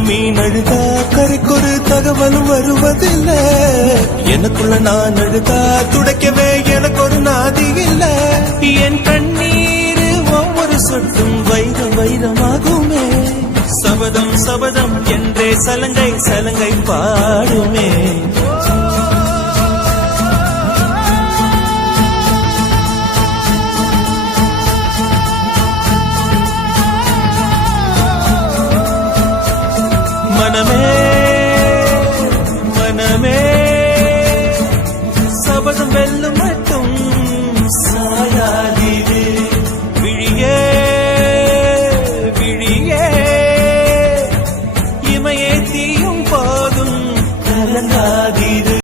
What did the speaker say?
மீன் அழுதா கரைக்கொரு தகவலும் வருவதில்லை. எனக்குள்ள நான் அழுதா துடைக்கவே எனக்கு ஒரு நாதி இல்ல. என் கண்ணீர் ஒவ்வொரு சொட்டும் வைரம் வைரமாகுமே. சபதம் சபதம் என்றே சலங்கை சலங்கை பாடுமே.